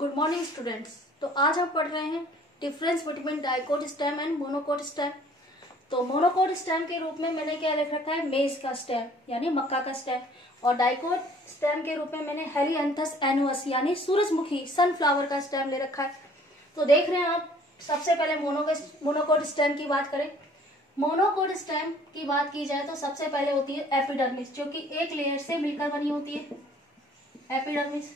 Good morning students. तो आज हम पढ़ रहे हैं difference between dicot stem and monocot stem. तो मोनोकोट स्टेम के रूप में मैंने क्या लिख रखा है, मेज का स्टेम यानी मक्का का स्टेम, और डाइकोट स्टेम के रूप में मैंने हेलियांथस एनुअस यानी सूरजमुखी सनफ्लावर का स्टेम ले रखा है। तो देख रहे हैं आप, सबसे पहले मोनोकोट स्टेम की बात करें। मोनोकोट स्टेम की बात की जाए तो सबसे पहले होती है एपिडर्मिस, जो कि एक लेयर से मिलकर बनी होती है एपिडर्मिस,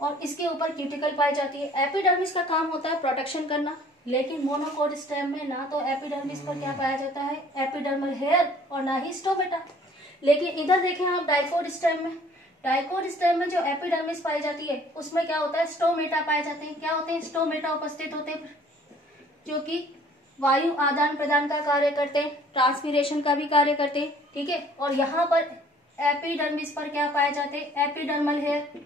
और इसके ऊपर क्यूटिकल पाई जाती है। एपिडर्मिस का काम होता है प्रोटेक्शन करना, लेकिन मोनोकोट स्टेम में ना तो एपिडर्मिस पर क्या पाया जाता है, एपिडर्मल हेयर, और ना ही स्टोमेटा। लेकिन इधर देखें आप, डाइकोट स्टेम में जो एपिडर्मिस पाई जाती है उसमें क्या होता है, स्टोमेटा पाए जाते हैं। क्या होते हैं, स्टोमेटा उपस्थित होते हैं, जो कि वायु आदान प्रदान का कार्य करते हैं, ट्रांसपीरेशन का भी कार्य करते हैं। ठीक है, और यहाँ पर एपिडर्मिस पर क्या पाए जाते हैं, एपिडर्मल हेयर,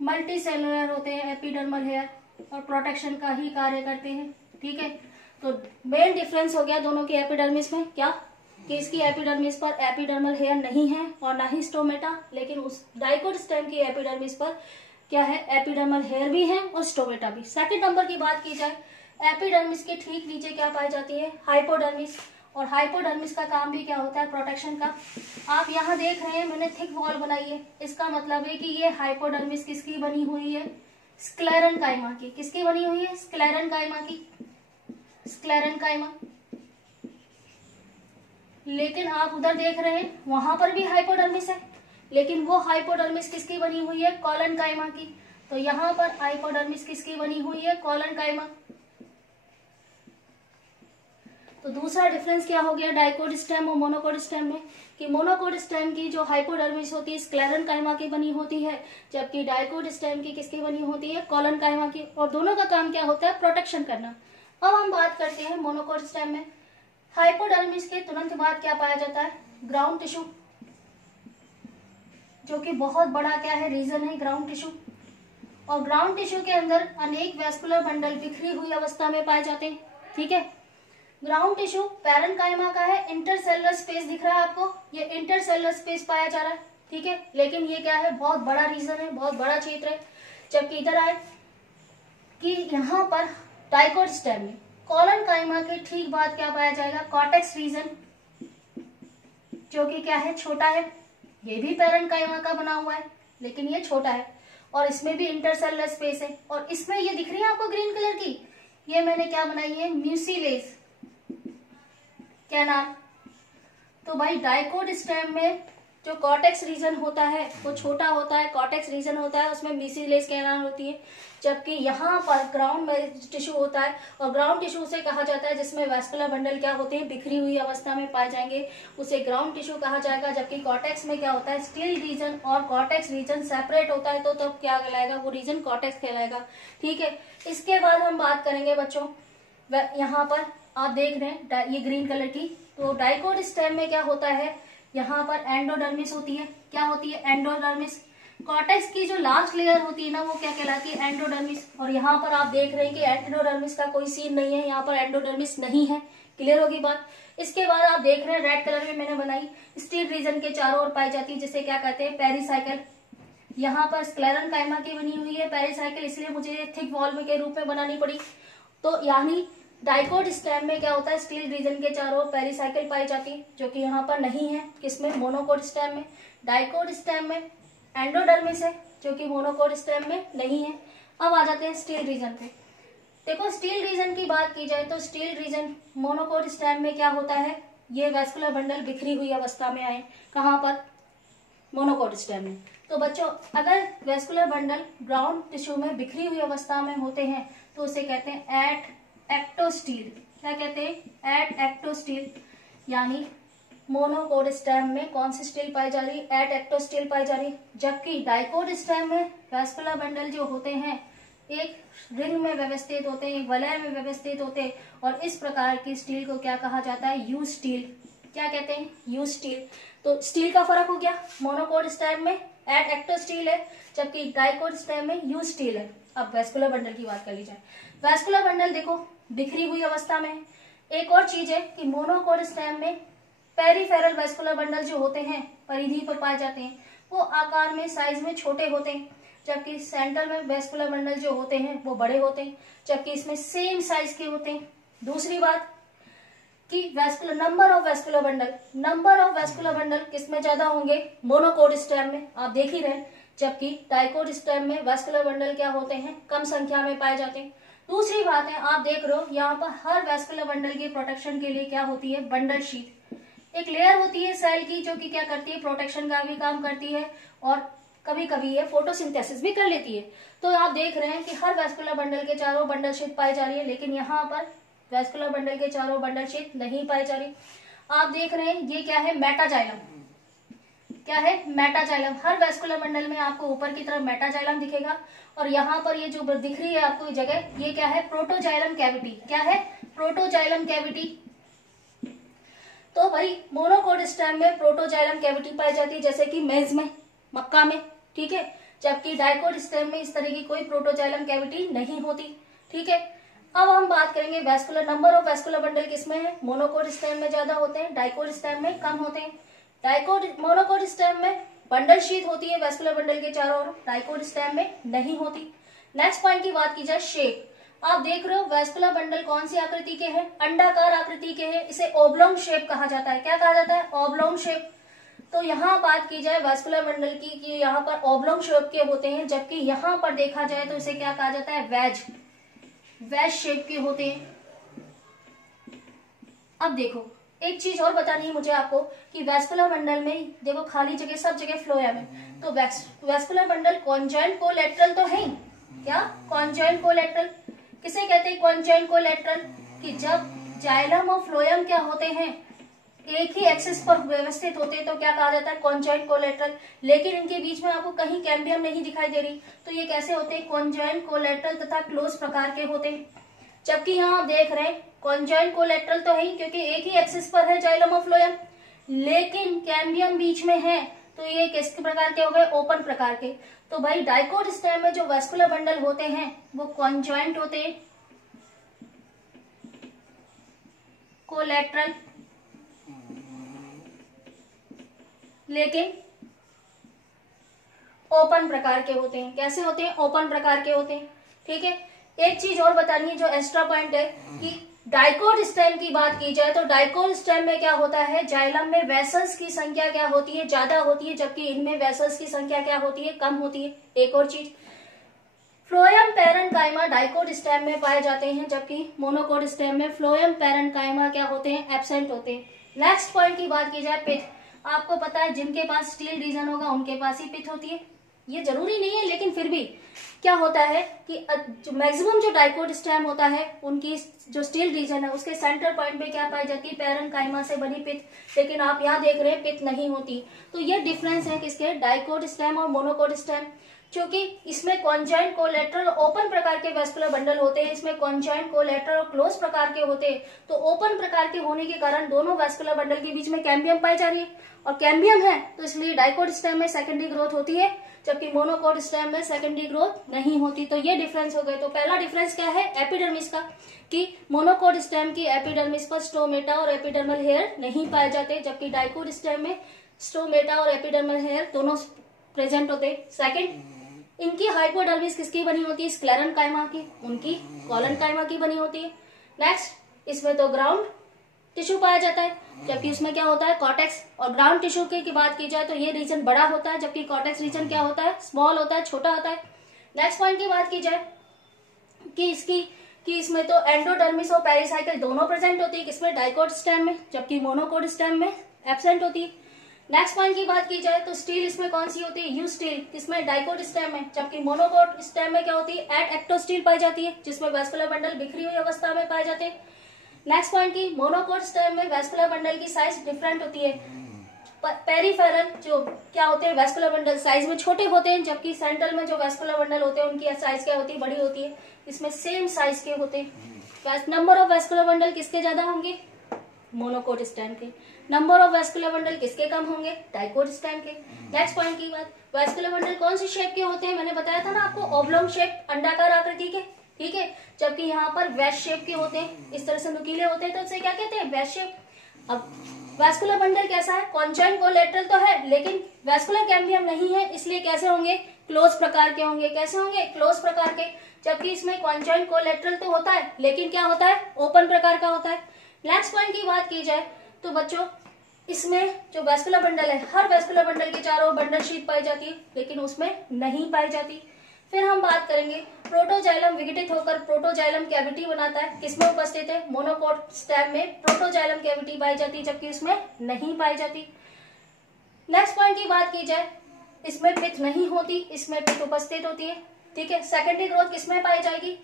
मल्टी सेलुलर होते हैं एपिडर्मल हेयर, और प्रोटेक्शन का ही कार्य करते हैं। ठीक है, तो मेन डिफरेंस हो गया दोनों के एपिडर्मिस में क्या, कि इसकी एपिडर्मिस पर एपिडर्मल हेयर नहीं है और ना ही स्टोमेटा, लेकिन उस डाइकोट स्टेम की एपिडर्मिस पर क्या है, एपिडर्मल हेयर भी है और स्टोमेटा भी। सेकंड नंबर की बात की जाए, एपिडर्मिस के ठीक नीचे क्या पाई जाती है, हाइपोडर्मिस, और हाइपोडर्मिस का काम भी क्या होता है, प्रोटेक्शन का। आप यहाँ देख रहे हैं मैंने थिक वॉल बनाई है, इसका मतलब है कि ये हाइपोडर्मिस किसकी बनी हुई है, स्क्लेरेंकाइमा की। किसकी बनी हुई है, स्क्लेरेंकाइमा की, स्क्लेरेंकाइमा। लेकिन आप उधर देख रहे हैं वहां पर भी हाइपोडर्मिस है, लेकिन वो हाइपोडर्मिस किसकी बनी हुई है, कोलेनकाइमा की। तो यहाँ पर हाइपोडर्मिस किसकी बनी हुई है, कोलेनकाइमा। तो दूसरा डिफरेंस क्या हो गया डाइकोट स्टेम और मोनोकोट स्टेम में, कि मोनोकोट स्टेम की जो हाइपोडर्मिस होती है स्क्लेरेंकाइमा की बनी होती है, जबकि डाइकोट स्टेम की किसकी बनी होती है, कोलेनकाइमा की, और दोनों का काम क्या होता है, प्रोटेक्शन करना। अब हम बात करते हैं मोनोकोट स्टेम में। हाइपोडर्मिस के तुरंत बाद क्या पाया जाता है, ग्राउंड टिश्यू, जो कि बहुत बड़ा क्या है, रीजन है ग्राउंड टिश्यू। और ग्राउंड टिश्यू के अंदर अनेक वैस्कुलर बंडल बिखरी हुई अवस्था में पाए जाते हैं। ठीक है, ग्राउंड टिश्यू पैरेन्काइमा का है, इंटरसेलुलर स्पेस दिख रहा है आपको, ये इंटरसेलुलर स्पेस पाया जा रहा है। ठीक है, लेकिन ये क्या है, बहुत बड़ा रीजन है, बहुत बड़ा क्षेत्र है। जबकि इधर आए कि यहाँ पर डाइकोट स्टेम में कोलेनकाइमा के ठीक बाद क्या पाया जाएगा, कॉर्टेक्स रीजन, जो कि क्या है, छोटा है। ये भी पैरेन्काइमा का बना हुआ है, लेकिन ये छोटा है, और इसमें भी इंटरसेलुलर स्पेस है। और इसमें ये दिख रही है आपको ग्रीन कलर की, ये मैंने क्या बनाई है, म्यूसिलेज कैनाल। तो भाई डाइकोट स्टेम में जो कॉर्टेक्स रीजन होता है वो छोटा होता है, कॉर्टेक्स रीजन होता है, उसमें म्यूसिलेज कैनाल होती है। जबकि यहाँ पर ग्राउंड में टिश्यू होता है, और ग्राउंड टिश्यू उसे कहा जाता है जिसमें वैस्कुलर बंडल क्या होते हैं, बिखरी हुई अवस्था में पाए जाएंगे, उसे ग्राउंड टिश्यू कहा जाएगा। जबकि कॉर्टेक्स में क्या होता है, स्टील रीजन और कॉर्टेक्स रीजन सेपरेट होता है, तो तब क्या कहलाएगा, वो रीजन कॉर्टेक्स कहलाएगा। ठीक है, इसके बाद हम बात करेंगे बच्चों, यहाँ पर आप देख रहे हैं ये ग्रीन कलर की, तो डाइकोट स्टेम में क्या होता है, यहाँ पर एंडोडर्मिस होती है। क्या होती है, एंडोडर्मिस। कॉर्टेक्स की जो लास्ट लेयर होती है ना, वो क्या कहलाती है, एंडोडर्मिस। और यहाँ पर आप देख रहे हैं कि एंडोडर्मिस का कोई सीन नहीं है, यहाँ पर एंडोडर्मिस नहीं है। क्लियर होगी बात। इसके बाद आप देख रहे हैं रेड कलर में मैंने बनाई, स्टील रीजन के चारों ओर पाई जाती है, जिसे क्या कहते हैं, पेरिसाइकिल। यहाँ पर स्क्लेरेंकाइमा की बनी हुई है पेरिसाइकिल, इसलिए मुझे थिक वॉल में के रूप में बनानी पड़ी। तो यानी डाइकोट स्टेम में क्या होता है, स्टील रीजन के चारों ओर पेरिसाइकिल पाई जाती है, जो कि यहाँ पर नहीं है। किसमें, मोनोकोट स्टेम में। डाइकोट स्टेम में एंडोडर्मिस है, जो कि मोनोकोट स्टेम में नहीं है। अब आ जाते हैं स्टील रीजन पे। देखो, स्टील रीजन की बात की जाए तो स्टील रीजन मोनोकोट स्टेम में क्या होता है, ये वैस्कुलर बंडल बिखरी हुई अवस्था में आए, कहाँ पर, मोनोकोट स्टेम में। तो बच्चों, अगर वैस्कुलर बंडल ग्राउंड टिश्यू में बिखरी हुई अवस्था में होते हैं तो उसे कहते हैं एट एक्टोस्टील। क्या कहते हैं, एट एक्टोस्टील। यानी मोनोकोट स्टेम में कौन सी स्टील पाई जा रही है, एट एक्टोस्टील पाई जा रही है। जबकि डाइकोट स्टेम में वैस्कुलर बंडल जो होते हैं एक रिंग में व्यवस्थित होते हैं, एक वलय में व्यवस्थित होते हैं, और इस प्रकार की स्टील को क्या कहा जाता है, यू स्टील। क्या कहते हैं, यू स्टील। तो स्टील का फर्क हो गया, मोनोकोट स्टेम में एट एक्टोस्टील है, जबकि डाइकोट स्टेम में यू स्टील है। अब वैस्कुलर बंडल की बात कर ली जाए, वैस्कुलर बंडल देखो बिखरी हुई अवस्था में। एक और चीज है कि मोनोकोट स्टेम में पेरिफेरल वैस्कुलर बंडल जो होते हैं परिधि पर पाए जाते हैं, वो आकार में, साइज में छोटे होते हैं, जबकि सेंटर में वेस्कुलर बंडल जो होते हैं वो बड़े होते हैं, जबकि इसमें सेम साइज के होते हैं। दूसरी बात कि vascular number of vascular bundle किसमें ज्यादा होंगे? मोनोकोट स्टेम में, आप देख ही रहे, जबकि डाइकोट स्टेम में वेस्कुलर बंडल क्या होते हैं? कम संख्या में पाए जाते हैं। दूसरी बात है, आप देख रहे हो यहाँ पर हर वेस्कुलर बंडल की प्रोटेक्शन के लिए क्या होती है? बंडल शीट, एक लेयर होती है सेल की जो कि क्या करती है? प्रोटेक्शन का भी काम करती है और कभी कभी ये फोटोसिंथेसिस भी कर लेती है। तो आप देख रहे हैं कि हर वेस्कुलर बंडल के चारों बंडल शीट पाई जा रही है, लेकिन यहाँ पर वेस्कुलर बंडल के चारों बंडल शीट नहीं पाई जा रही। आप देख रहे हैं ये क्या है? मेटाजाइलम। क्या है? मेटाजाइलम। हर वेस्कुलर बंडल में आपको ऊपर की तरफ मेटाजाइलम दिखेगा, और यहाँ पर ये जो दिख रही है आपको जगह, ये क्या है? Protoxylem cavity. क्या है? Protoxylem cavity. तो भाई मोनोकोट स्टेम में प्रोटोजाइलम कैविटी पाई जाती है, जैसे कि मेज में, मक्का में, ठीक है, जबकि डाइकोट स्टेम में इस तरह की कोई प्रोटोजाइलम कैविटी नहीं होती। ठीक है, अब हम बात करेंगे vascular number of vascular bundle किसमें है? मोनोकोट स्टेम में ज्यादा होते हैं, डाइकोट स्टेम में कम होते हैं। मोनोकोट स्टेम में बंडल शीट होती है वेस्कुलर बंडल के चारों ओर, डाइकोट स्टेम में नहीं होती। नेक्स्ट पॉइंट की बात की जाए, शेप। आप देख रहे हो वेस्कुलर बंडल कौन सी आकृति के हैं? अंडाकार आकृति के हैं, इसे ओब्लोंग शेप कहा जाता है। क्या कहा जाता है? Oblong shape. तो यहाँ बात की जाए वेस्कुलर बंडल की कि यहाँ पर ओब्लोंग शेप के होते हैं, जबकि यहाँ पर देखा जाए तो इसे क्या कहा जाता है? वेज शेप के होते हैं। अब देखो एक चीज और बतानी है मुझे आपको कि वेस्कुलर बंडल में देखो खाली जगह सब जगह फ्लोएम है, तो वेस्कुलर बंडल कॉन्जॉइंट कोलैटरल तो है ही। क्या? Conjoint collateral. किसे कहते हैं कॉन्जॉइंट कोलैटरल? कि जब जाइलम और फ्लोएम क्या होते हैं? एक ही एक्सिस पर व्यवस्थित होते हैं, तो क्या कहा जाता है? Conjoint collateral. लेकिन इनके बीच में आपको कहीं कैम्बियम नहीं दिखाई दे रही, तो ये कैसे होते हैं? कॉन्जॉइंट कोलैटरल तथा क्लोज प्रकार के होते हैं। जबकि यहाँ आप देख रहे हैं कॉन्जॉइंट कोलैटरल तो है ही, क्योंकि एक ही एक्सिस पर है जाइलम और फ्लोएम, लेकिन कैम्बियम बीच में है, तो ये किस प्रकार के हो गए? ओपन प्रकार के। तो भाई डाइकोट स्टेम में जो वेस्कुलर बंडल होते हैं वो कॉन्जॉइंट होते हैं, कोलैटरल, लेकिन ओपन प्रकार के होते हैं। कैसे होते हैं? ओपन प्रकार के होते हैं। ठीक है, एक चीज और बतानी है जो एक्स्ट्रा पॉइंट है कि डाइकोट स्टेम की बात की जाए तो डाइकोट स्टेम में क्या होता है? जाइलम में वेसल्स की संख्या क्या होती है? ज्यादा होती है, जबकि इनमें वेसल्स की संख्या क्या होती है? कम होती है। एक और चीज, फ्लोएम पैरेन्काइमा डाइकोट स्टेम में पाए जाते हैं, जबकि मोनोकोट स्टेम में फ्लोएम पैरेन्काइमा क्या होते हैं? एब्सेंट होते हैं। नेक्स्ट पॉइंट की बात की जाए, पिथ। आपको पता है जिनके पास स्टील रीजन होगा उनके पास ही पिथ होती है, ये जरूरी नहीं है, लेकिन फिर भी क्या होता है कि मैक्सिमम जो डाइकोट स्टेम होता है उनकी जो स्टील रीजन है उसके सेंटर पॉइंट पे क्या पाई जाती है? पैरेन्काइमा से बनी पिथ। लेकिन आप यहाँ देख रहे हैं पिथ नहीं होती। तो ये डिफरेंस है किसके? डाइकोट स्टेम और मोनोकोट स्टेम। क्योंकि इसमें कॉन्जॉइंट कोलैटरल ओपन प्रकार के वेस्कुलर बंडल होते हैं, इसमें कॉन्जॉइंट कोलैटरल और क्लोज प्रकार के होते हैं। तो ओपन प्रकार के होने के कारण दोनों वेस्कुलर बंडल के बीच में कैम्बियम पाई जा रही है, और कैम्बियम है तो इसलिए डाइकोट स्टेम में सेकेंडरी ग्रोथ होती है, जबकि मोनोकोट स्टेम में सेकेंडरी ग्रोथ नहीं होती। तो ये डिफरेंस हो गए। तो पहला डिफरेंस क्या है? एपिडर्मिस का, कि मोनोकोट स्टेम की एपिडर्मिस पर स्टोमेटा और एपिडर्मल हेयर नहीं पाए जाते, जबकि डाइकोट स्टेम में स्टोमेटा और एपिडर्मल हेयर दोनों प्रेजेंट होते। सेकंड, इनकी हाइपोडर्मिस किसकी बनी होती है? स्क्लेरेन्काइमा की, उनकी कोलेन्काइमा की बनी होती है। नेक्स्ट, इसमें तो ग्राउंड टिश्यू पाया जाता है, जबकि उसमें क्या होता है? कॉर्टेक्स। और ग्राउंड टिश्यू की बात की जाए तो ये रीजन बड़ा होता है, जबकि कॉर्टेक्स रीजन क्या होता है? स्मॉल होता है, छोटा होता है। नेक्स्ट पॉइंट की बात की जाए कि इसमें तो एंडोडर्मिस और पेरिसाइकिल दोनों प्रेजेंट होती है, किसमें? डाइकोट स्टेम में, जबकि मोनोकोट स्टेम में एब्सेंट होती है। नेक्स्ट पॉइंट की बात की जाए तो स्टील इसमें कौन सी होती है? यू स्टील, किसमें? डाइकोट स्टेम में, जबकि मोनोकोट स्टेम में क्या होती है? एट एक्टोस्टील पाई जाती है, जिसमें वेस्कुलर बंडल बिखरी हुई अवस्था में पाए जाते हैं। नेक्स्ट पॉइंट की, मोनोकोट स्टेम में वेस्कुलर बंडल की साइज डिफरेंट होती है। पेरिफेरल जो क्या होते हैं वेस्कुलर बंडल साइज में छोटे होते हैं, जबकि सेंट्रल में जो वेस्कुलर बंडल होते हैं उनकी साइज क्या होती है? बड़ी होती है। इसमें सेम साइज के होते हैं। नंबर ऑफ वेस्कुलर बंडल किसके ज्यादा होंगे? मोनोकोट स्टेम के। नंबर ऑफ वेस्कुलर बंडल किसके कम होंगे? डाइकोट स्टेम के। नेक्स्ट पॉइंट की बात, वेस्कुलर बंडल कौन सी शेप के होते हैं? मैंने बताया था ना आपको, ऑब्लोंग शेप, अंडाकार आकृति के, ठीक है, जबकि यहाँ पर वेज शेप के होते हैं, इस तरह से नुकीले होते हैं, तो उसे क्या कहते हैं? Veg shape. अब वैस्कुलर बंडल कैसा है, कॉन्जॉइंट कोलेटरल तो है लेकिन वैस्कुलर कैम्बियम नहीं है, इसलिए कैसे होंगे, क्लोज प्रकार के होंगे। कैसे होंगे, क्लोज प्रकार के। जबकि इसमें कॉन्जॉइंट कोलेटरल तो होता है लेकिन क्या होता है, ओपन प्रकार का होता है। नेक्स्ट पॉइंट की बात की जाए तो बच्चों इसमें जो वैस्कुलर बंडल है, हर वैस्कुलर बंडल के चारों बंडल शीट पाई जाती है लेकिन उसमें नहीं पाई जाती। फिर हम बात करेंगे प्रोटोजाइलम विघटित होकर प्रोटोजाइलम कैविटी बनाता है, किसमें उपस्थित है, मोनोकोट स्टेम में प्रोटोजाइलम कैविटी पाई जाती है जबकि इसमें नहीं पाई जाती। नेक्स्ट पॉइंट की बात की जाए, इसमें पिथ नहीं होती, इसमें पिथ उपस्थित होती है। ठीक है, सेकेंडरी ग्रोथ किसमें पाई जाएगी,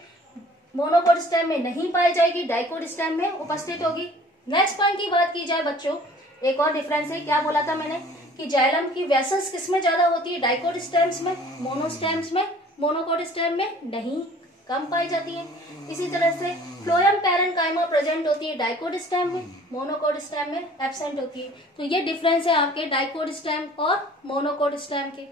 मोनोकोट स्टेम में नहीं पाई जाएगी, डाइकोट स्टेम में उपस्थित होगी। नेक्स्ट पॉइंट की बात की जाए बच्चों, एक और डिफरेंस है, क्या बोला था मैंने कि जाइलम की वेसल्स किसमें ज्यादा होती है, डाइकोट स्टेम्स में, मोनोस्टेम्स में, मोनोकोट स्टेम में नहीं, कम पाई जाती है। इसी तरह से फ्लोएम पैरेन्काइमा प्रेजेंट होती है डाइकोट स्टेम में, मोनोकोट स्टेम में एब्सेंट होती है। तो ये डिफरेंस है आपके डाइकोट स्टेम और मोनोकोट स्टेम के।